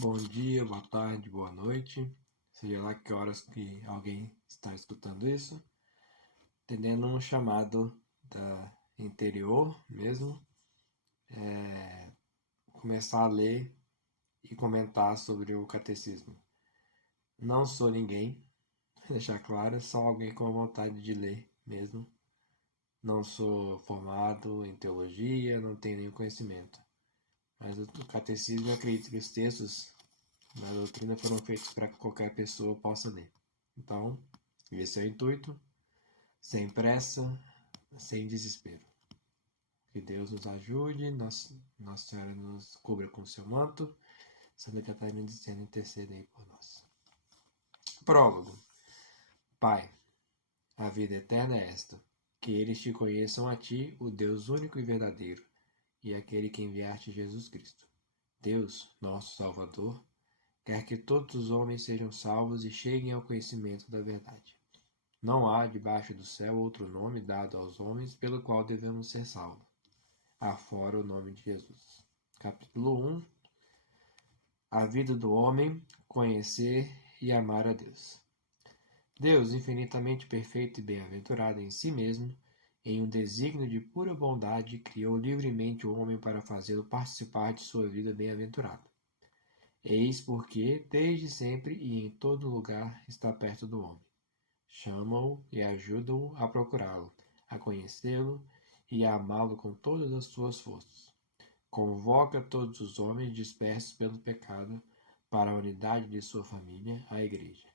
Bom dia, boa tarde, boa noite, seja lá que horas que alguém está escutando isso, atendendo um chamado da interior mesmo, começar a ler e comentar sobre o catecismo. Não sou ninguém, deixar claro, só alguém com vontade de ler mesmo. Não sou formado em teologia, não tenho nenhum conhecimento. Mas o catecismo, eu acredito que os textos da doutrina foram feitos para que qualquer pessoa possa ler. Então, esse é o intuito, sem pressa, sem desespero. Que Deus nos ajude, Nossa Senhora nos cubra com seu manto, Santa Catarina de Sena interceda aí por nós. Prólogo. Pai, a vida eterna é esta, que eles te conheçam a ti, o Deus único e verdadeiro, e aquele que enviaste Jesus Cristo. Deus, nosso Salvador, quer que todos os homens sejam salvos e cheguem ao conhecimento da verdade. Não há debaixo do céu outro nome dado aos homens pelo qual devemos ser salvos, afora o nome de Jesus. Capítulo 1. A vida do homem, conhecer e amar a Deus. Deus, infinitamente perfeito e bem-aventurado em si mesmo, em um desígnio de pura bondade, criou livremente o homem para fazê-lo participar de sua vida bem-aventurada. Eis porque, desde sempre e em todo lugar, está perto do homem. Chama-o e ajuda-o a procurá-lo, a conhecê-lo e a amá-lo com todas as suas forças. Convoca todos os homens dispersos pelo pecado para a unidade de sua família, a Igreja.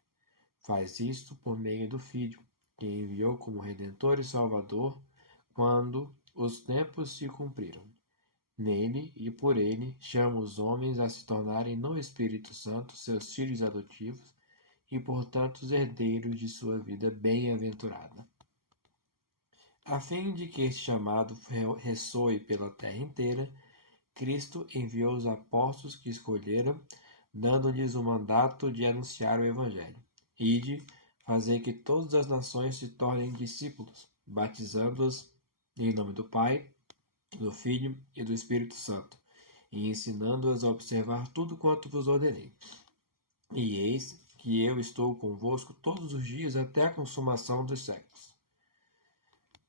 Faz isto por meio do Filho, que enviou como Redentor e Salvador quando os tempos se cumpriram. Nele e por ele chama os homens a se tornarem no Espírito Santo seus filhos adotivos e, portanto, os herdeiros de sua vida bem-aventurada. A fim de que este chamado ressoe pela terra inteira, Cristo enviou os apóstolos que escolheram, dando-lhes o mandato de anunciar o Evangelho. Ide, fazer que todas as nações se tornem discípulos, batizando-os em nome do Pai, do Filho e do Espírito Santo, e ensinando-as a observar tudo quanto vos ordenei. E eis que eu estou convosco todos os dias até a consumação dos séculos.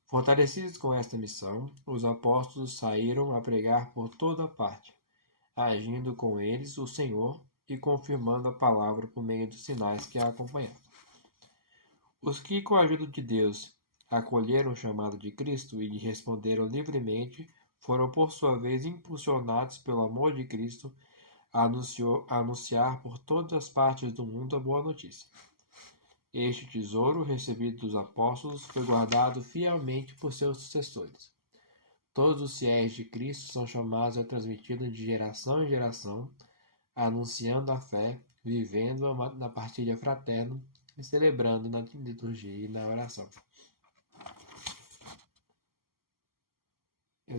Fortalecidos com esta missão, os apóstolos saíram a pregar por toda parte, agindo com eles o Senhor e confirmando a palavra por meio dos sinais que a acompanhavam. Os que, com a ajuda de Deus, acolheram o chamado de Cristo e lhe responderam livremente, foram por sua vez impulsionados pelo amor de Cristo a anunciar por todas as partes do mundo a boa notícia. Este tesouro, recebido dos apóstolos, foi guardado fielmente por seus sucessores. Todos os fiéis de Cristo são chamados a transmiti-lo de geração em geração, anunciando a fé, vivendo na partilha fraterna e celebrando na liturgia e na oração. Eu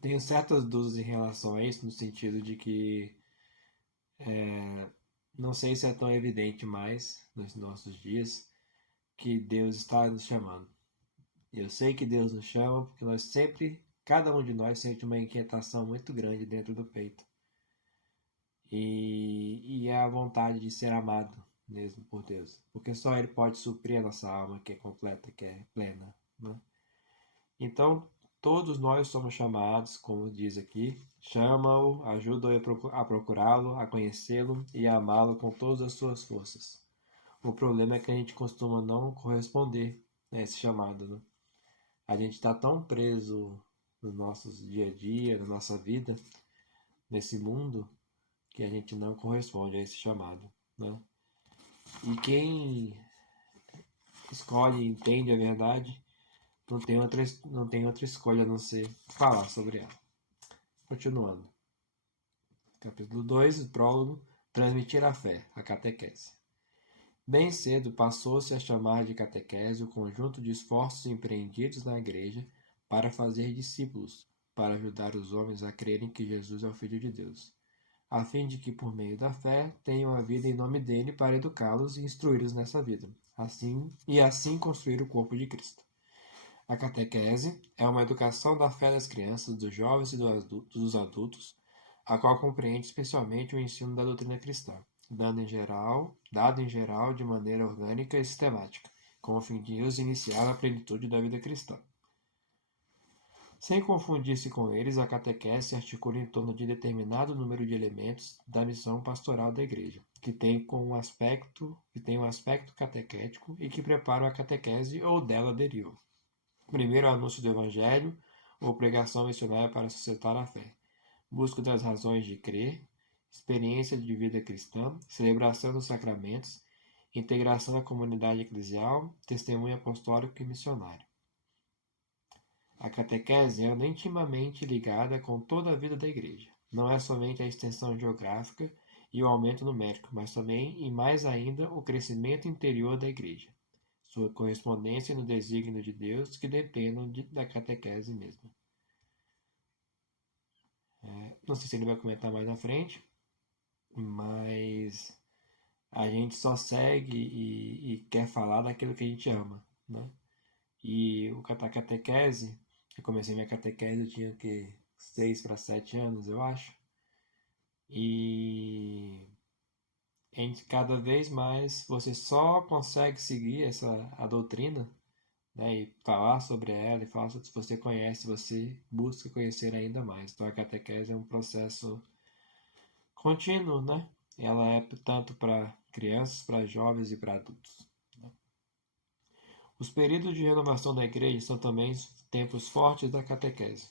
tenho certas dúvidas em relação a isso, no sentido de que não sei se é tão evidente mais nos nossos dias que Deus está nos chamando. Eu sei que Deus nos chama porque cada um de nós sente uma inquietação muito grande dentro do peito. E é a vontade de ser amado mesmo por Deus. Porque só Ele pode suprir a nossa alma que é completa, que é plena. Né? Então, todos nós somos chamados, como diz aqui, chama-o, ajuda-o a procurá-lo, a conhecê-lo e a amá-lo com todas as suas forças. O problema é que a gente costuma não corresponder a esse chamado. Né? A gente está tão preso nos nossos dia a dia, na nossa vida, nesse mundo, que a gente não corresponde a esse chamado. Né? E quem escolhe e entende a verdade não tem outra escolha a não ser falar sobre ela. Continuando. Capítulo 2, prólogo, transmitir a fé, a catequese. Bem cedo passou-se a chamar de catequese o conjunto de esforços empreendidos na Igreja para fazer discípulos, para ajudar os homens a crerem que Jesus é o Filho de Deus, a fim de que, por meio da fé, tenham a vida em nome dele para educá-los e instruí-los nessa vida, assim construir o corpo de Cristo. A catequese é uma educação da fé das crianças, dos jovens e dos adultos, a qual compreende especialmente o ensino da doutrina cristã, dado em geral de maneira orgânica e sistemática, com o fim de os iniciar na plenitude da vida cristã. Sem confundir-se com eles, a catequese se articula em torno de determinado número de elementos da missão pastoral da Igreja, que tem um aspecto catequético e que preparam a catequese ou dela derivam. Primeiro, o anúncio do Evangelho ou pregação missionária para suscitar a fé. Busca das razões de crer, experiência de vida cristã, celebração dos sacramentos, integração na comunidade eclesial, testemunho apostólico e missionário. A catequese anda intimamente ligada com toda a vida da Igreja. Não é somente a extensão geográfica e o aumento numérico, mas também e mais ainda o crescimento interior da Igreja, sua correspondência no desígnio de Deus que dependam da catequese mesma. Não sei se ele vai comentar mais na frente, mas a gente só segue e quer falar daquilo que a gente ama, né? E a catequese, eu comecei minha catequese, eu tinha que 6 para 7 anos, eu acho. E cada vez mais você só consegue seguir a doutrina, né, e falar sobre ela, e falar se você conhece, você busca conhecer ainda mais. Então a catequese é um processo contínuo, né? Ela é tanto para crianças, para jovens e para adultos. Os períodos de renovação da igreja são também tempos fortes da catequese.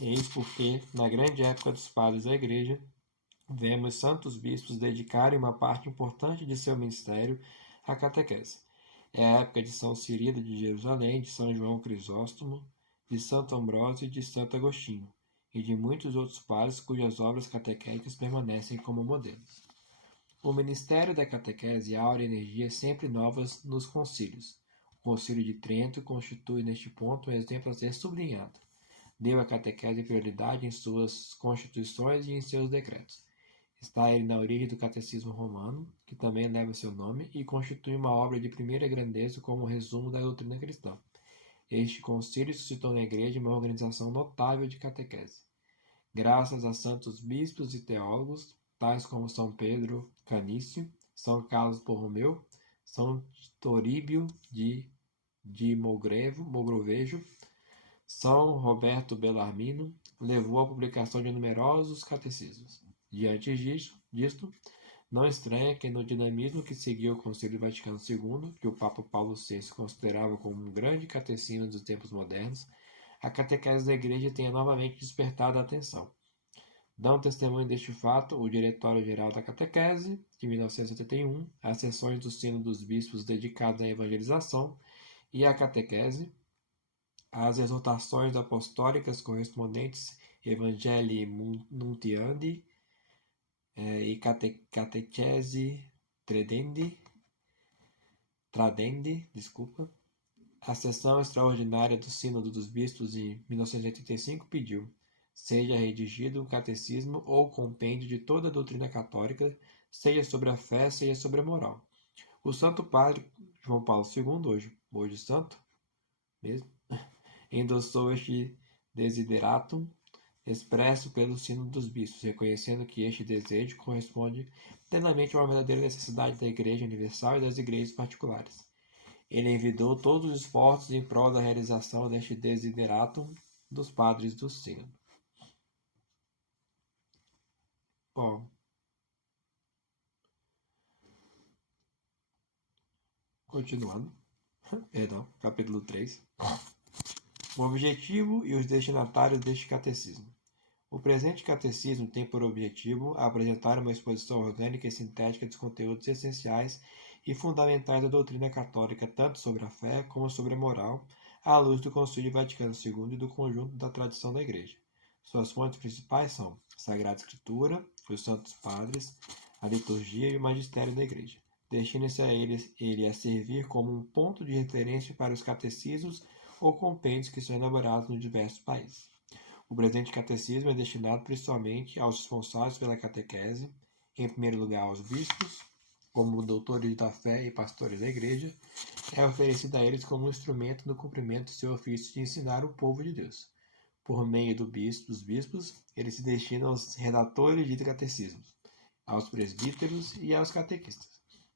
Eis porque, na grande época dos padres da igreja, vemos santos bispos dedicarem uma parte importante de seu ministério à catequese. É a época de São Cirilo de Jerusalém, de São João Crisóstomo, de Santo Ambrósio e de Santo Agostinho, e de muitos outros padres cujas obras catequéticas permanecem como modelos. O ministério da catequese aura energias sempre novas nos concílios. O Concílio de Trento constitui neste ponto um exemplo a ser sublinhado. Deu à catequese prioridade em suas constituições e em seus decretos. Está ele na origem do Catecismo Romano, que também leva seu nome, e constitui uma obra de primeira grandeza como resumo da doutrina cristã. Este concílio suscitou na Igreja uma organização notável de catequese. Graças a santos bispos e teólogos, tais como São Pedro Canício, São Carlos Borromeu, São Toríbio de Mogrovejo, São Roberto Bellarmino, levou à publicação de numerosos catecismos. Diante disto, não estranha que no dinamismo que seguiu o Concílio Vaticano II, que o Papa Paulo VI considerava como um grande catecismo dos tempos modernos, a catequese da Igreja tenha novamente despertado a atenção. Dão testemunho deste fato o Diretório-Geral da Catequese, de 1971, as sessões do Sínodo dos Bispos dedicadas à evangelização e à catequese, as exortações apostólicas correspondentes Evangelii Nuntiandi e Catechesi Tradendi, a sessão extraordinária do Sínodo dos Bispos em 1985 pediu: seja redigido um catecismo ou compêndio de toda a doutrina católica, seja sobre a fé, seja sobre a moral. O Santo Padre João Paulo II, hoje santo mesmo, endossou este desideratum expresso pelo Sínodo dos Bispos, reconhecendo que este desejo corresponde plenamente a uma verdadeira necessidade da Igreja Universal e das igrejas particulares. Ele envidou todos os esforços em prol da realização deste desideratum dos padres do Sínodo. Bom, continuando, capítulo 3. O objetivo e os destinatários deste catecismo. O presente catecismo tem por objetivo apresentar uma exposição orgânica e sintética dos conteúdos essenciais e fundamentais da doutrina católica, tanto sobre a fé como sobre a moral, à luz do Concílio Vaticano II e do conjunto da tradição da Igreja. Suas fontes principais são a Sagrada Escritura, os Santos Padres, a liturgia e o magistério da Igreja. Destina-se a ele a servir como um ponto de referência para os catecismos ou compêndios que são elaborados nos diversos países. O presente catecismo é destinado principalmente aos responsáveis pela catequese, em primeiro lugar aos bispos, como doutores da fé e pastores da Igreja, é oferecido a eles como um instrumento no cumprimento do seu ofício de ensinar o povo de Deus. por meio dos bispos, ele se destina aos redatores de catecismos, aos presbíteros e aos catequistas.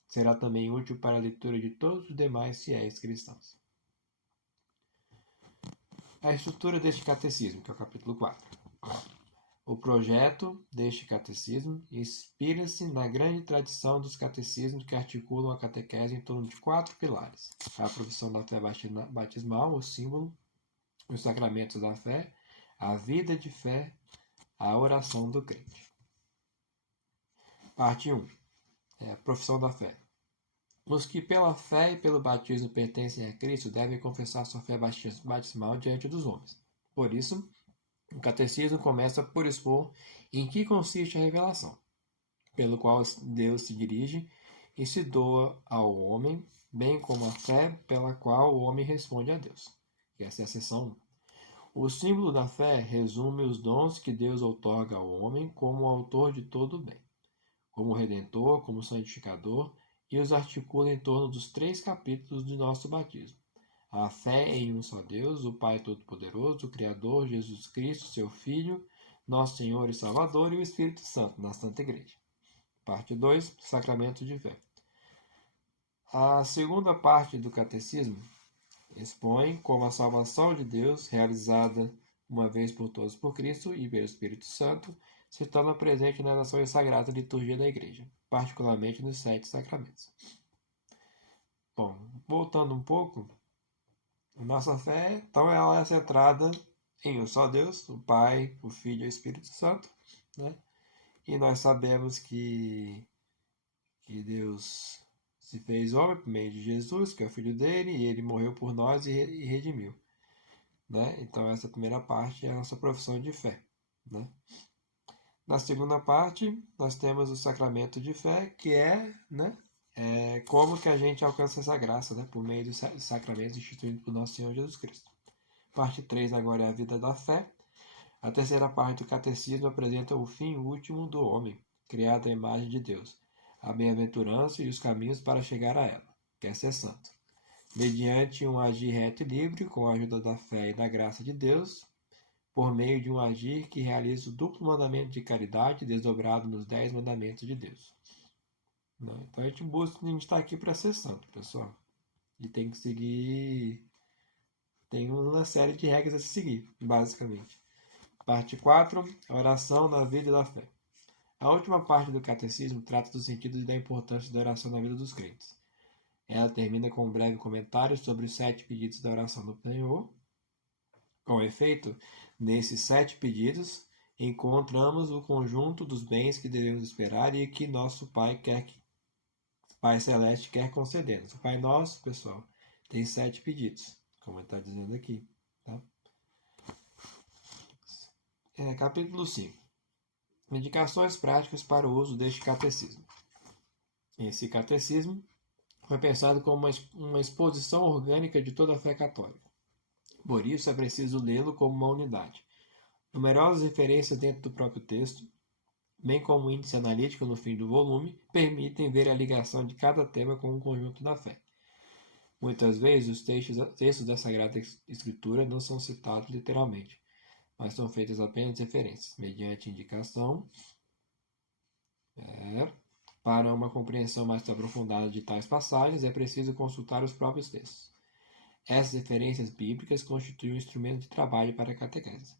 Será também útil para a leitura de todos os demais fiéis cristãos. A estrutura deste catecismo, que é o capítulo 4. O projeto deste catecismo inspira-se na grande tradição dos catecismos que articulam a catequese em torno de 4 pilares: a profissão da fé batismal, o símbolo, os sacramentos da fé, a vida de fé, a oração do crente. Parte 1. Profissão da fé. Os que pela fé e pelo batismo pertencem a Cristo devem confessar sua fé batismal diante dos homens. Por isso, o catecismo começa por expor em que consiste a revelação, pelo qual Deus se dirige e se doa ao homem, bem como a fé pela qual o homem responde a Deus. Essa é a seção 1. O símbolo da fé resume os dons que Deus outorga ao homem como autor de todo o bem, como redentor, como santificador, e os articula em torno dos 3 capítulos do nosso batismo: a fé em um só Deus, o Pai Todo-Poderoso, o Criador, Jesus Cristo, seu Filho, nosso Senhor e Salvador, e o Espírito Santo, na Santa Igreja. Parte 2. Sacramento de fé. A segunda parte do catecismo expõe como a salvação de Deus, realizada uma vez por todos por Cristo e pelo Espírito Santo, se torna presente nas ações sagradas da liturgia da Igreja, particularmente nos 7 sacramentos. Bom, voltando um pouco, a nossa fé, então, ela é centrada em um só Deus, o Pai, o Filho e o Espírito Santo, né? E nós sabemos que Deus se fez homem por meio de Jesus, que é o Filho dele, e ele morreu por nós e redimiu, né? Então, essa primeira parte é a nossa profissão de fé, né? Na segunda parte, nós temos o sacramento de fé, que é, né, como que a gente alcança essa graça, né, por meio dos sacramentos instituídos por nosso Senhor Jesus Cristo. Parte 3 agora é a vida da fé. A terceira parte do catecismo apresenta o fim último do homem, criado à imagem de Deus, a bem-aventurança e os caminhos para chegar a ela, que é ser santo. Mediante um agir reto e livre, com a ajuda da fé e da graça de Deus, por meio de um agir que realiza o duplo mandamento de caridade desdobrado nos 10 mandamentos de Deus. Então a gente está aqui para ser santo, pessoal. E tem que seguir. Tem uma série de regras a se seguir, basicamente. Parte 4. A oração na vida da fé. A última parte do catecismo trata do sentido e da importância da oração na vida dos crentes. Ela termina com um breve comentário sobre os 7 pedidos da oração do Senhor. Com efeito, nesses 7 pedidos, encontramos o conjunto dos bens que devemos esperar e que nosso Pai Celeste quer conceder-nos. O Pai Nosso, pessoal, tem 7 pedidos, como ele está dizendo aqui. Tá? Capítulo 5. Indicações práticas para o uso deste catecismo. Esse catecismo foi pensado como uma exposição orgânica de toda a fé católica. Por isso é preciso lê-lo como uma unidade. Numerosas referências dentro do próprio texto, bem como o índice analítico no fim do volume, permitem ver a ligação de cada tema com o conjunto da fé. Muitas vezes os textos da Sagrada Escritura não são citados literalmente, mas são feitas apenas referências, mediante indicação para uma compreensão mais aprofundada de tais passagens, é preciso consultar os próprios textos. Essas referências bíblicas constituem um instrumento de trabalho para a catequese.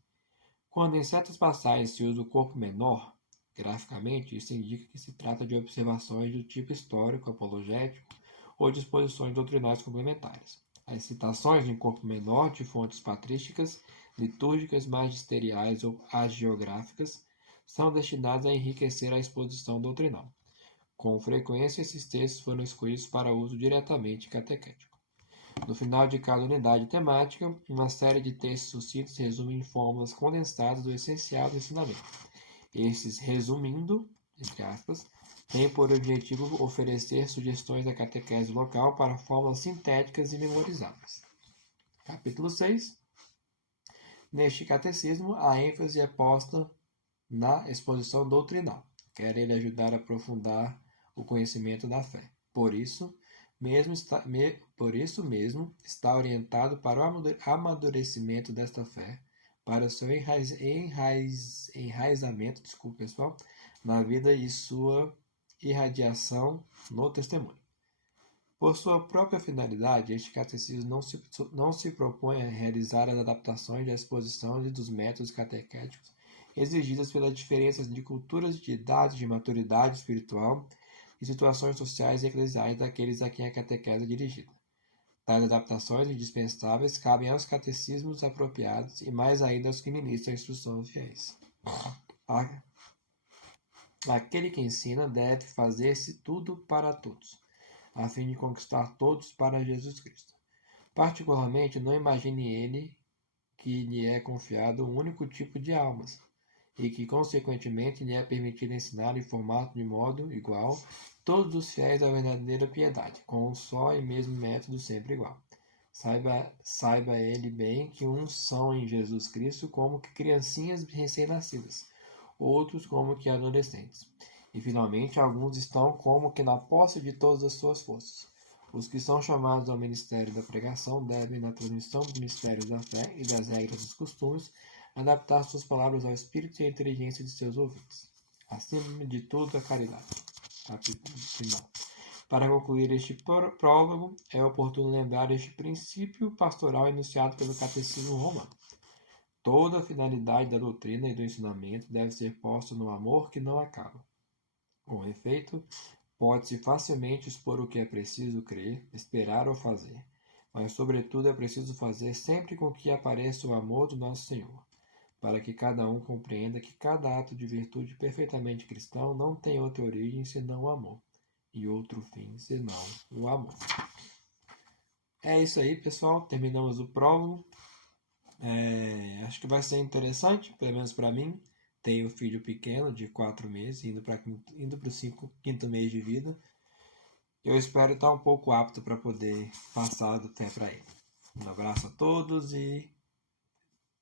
Quando em certas passagens se usa o corpo menor, graficamente, isso indica que se trata de observações do tipo histórico, apologético ou disposições doutrinais complementares. As citações em corpo menor de fontes patrísticas, litúrgicas, magisteriais ou hagiográficas são destinadas a enriquecer a exposição doutrinal. Com frequência, esses textos foram escolhidos para uso diretamente catequético. No final de cada unidade temática, uma série de textos sucintos resumem em fórmulas condensadas do essencial do ensinamento. Estes, resumindo, entre aspas, têm por objetivo oferecer sugestões da catequese local para fórmulas sintéticas e memorizáveis. Capítulo 6. Neste catecismo, a ênfase é posta na exposição doutrinal. Quer ele ajudar a aprofundar o conhecimento da fé. Por isso mesmo está orientado para o amadurecimento desta fé, para o seu enraizamento, pessoal, na vida e sua irradiação no testemunho. Por sua própria finalidade, este catecismo não se propõe a realizar as adaptações da exposição e dos métodos catequéticos exigidas pelas diferenças de culturas, de idade, de maturidade espiritual e situações sociais e eclesiais daqueles a quem a catequese é dirigida. Tais adaptações indispensáveis cabem aos catecismos apropriados e mais ainda aos que ministram a instrução aos fiéis. Aquele que ensina deve fazer-se tudo para todos, a fim de conquistar todos para Jesus Cristo. Particularmente, não imagine ele que lhe é confiado um único tipo de almas, e que, consequentemente, lhe é permitido ensinar e formar de modo igual todos os fiéis da verdadeira piedade, com um só e mesmo método sempre igual. Saiba ele bem que uns são em Jesus Cristo como que criancinhas recém-nascidas, outros como que adolescentes. E, finalmente, alguns estão como que na posse de todas as suas forças. Os que são chamados ao ministério da pregação devem, na transmissão dos mistérios da fé e das regras dos costumes, adaptar suas palavras ao espírito e à inteligência de seus ouvintes. Acima de tudo, a caridade. Capítulo final. Para concluir este prólogo, é oportuno lembrar este princípio pastoral enunciado pelo Catecismo Romano. Toda a finalidade da doutrina e do ensinamento deve ser posta no amor que não acaba. Com efeito, pode-se facilmente expor o que é preciso crer, esperar ou fazer, mas, sobretudo, é preciso fazer sempre com que apareça o amor do nosso Senhor, para que cada um compreenda que cada ato de virtude perfeitamente cristão não tem outra origem senão o amor, e outro fim senão o amor. É isso aí, pessoal. Terminamos o prólogo. Acho que vai ser interessante, pelo menos para mim. Tenho um filho pequeno de 4 meses, indo para o quinto mês de vida. Eu espero estar um pouco apto para poder passar do tempo para ele. Um abraço a todos e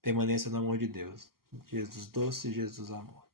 permaneça no amor de Deus. Jesus doce, Jesus amor.